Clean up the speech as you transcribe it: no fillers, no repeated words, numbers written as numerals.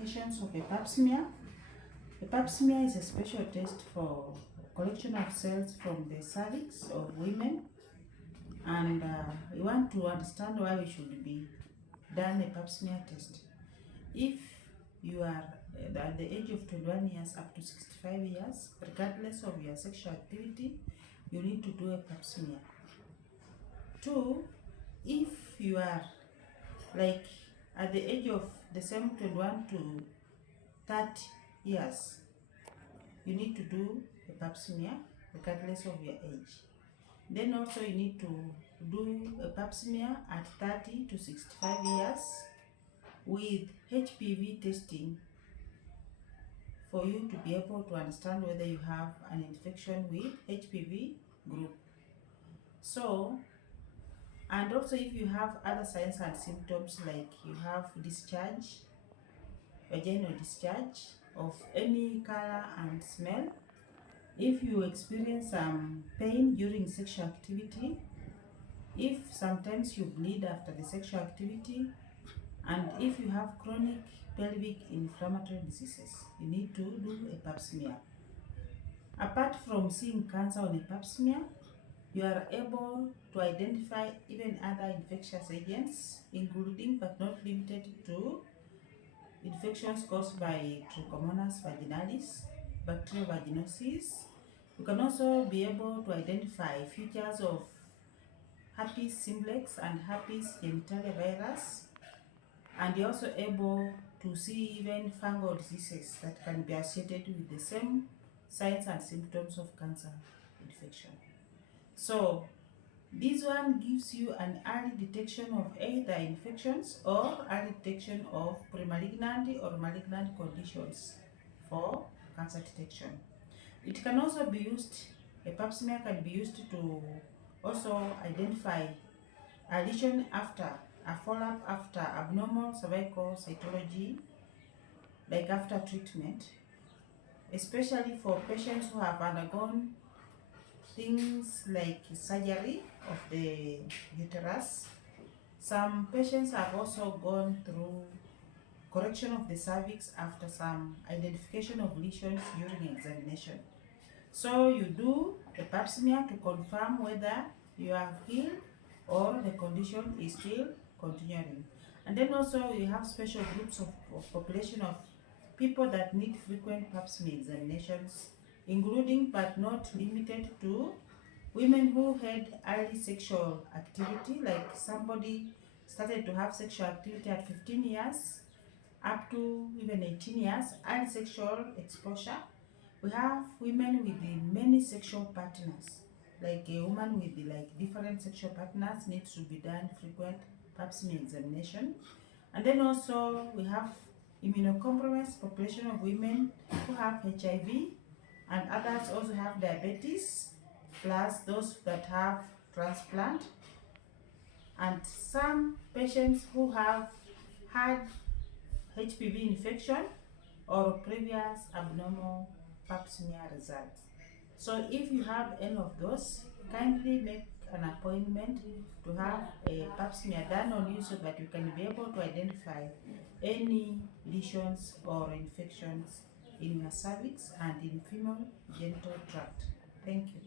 Applications of a pap smear. A pap smear is a special test for collection of cells from the cervix of women, and we want to understand why we should be done a pap smear test. If you are at the age of 21 years up to 65 years, regardless of your sexual activity, you need to do a pap smear. 2, if you are like at the age of the same 21 to 30 years, you need to do a pap smear regardless of your age. Then also you need to do a pap smear at 30 to 65 years with HPV testing for you to be able to understand whether you have an infection with HPV group. So, and also if you have other signs and symptoms like you have discharge, vaginal discharge of any color and smell, if you experience some pain during sexual activity, if sometimes you bleed after the sexual activity, and if you have chronic pelvic inflammatory diseases, you need to do a pap smear. Apart from seeing cancer on a pap smear, you are able to identify even other infectious agents, including but not limited to infections caused by Trichomonas vaginalis, bacterial vaginosis. You can also be able to identify features of herpes simplex and herpes genitalia virus, and you're also able to see even fungal diseases that can be associated with the same signs and symptoms of cancer infection. So this one gives you an early detection of either infections or early detection of premalignant or malignant conditions for cancer detection. It can also be used, a pap smear can be used to also identify a lesion after, a follow-up after abnormal cervical cytology, like after treatment, especially for patients who have undergone things like surgery of the uterus. Some patients have also gone through correction of the cervix after some identification of lesions during examination. So you do a pap smear to confirm whether you have healed or the condition is still continuing. And then also we have special groups of population of people that need frequent pap smear examinations, including but not limited to women who had early sexual activity, like somebody started to have sexual activity at 15 years up to even 18 years, early sexual exposure. We have women with many sexual partners, like a woman with different sexual partners needs to be done frequent pap smear examination. And then also we have immunocompromised population of women who have HIV, and others also have diabetes, plus those that have transplant, and some patients who have had HPV infection or previous abnormal pap smear results. So if you have any of those, kindly make an appointment to have a pap smear done on you so that you can be able to identify any lesions or infections in your cervix and in female genital tract. Thank you.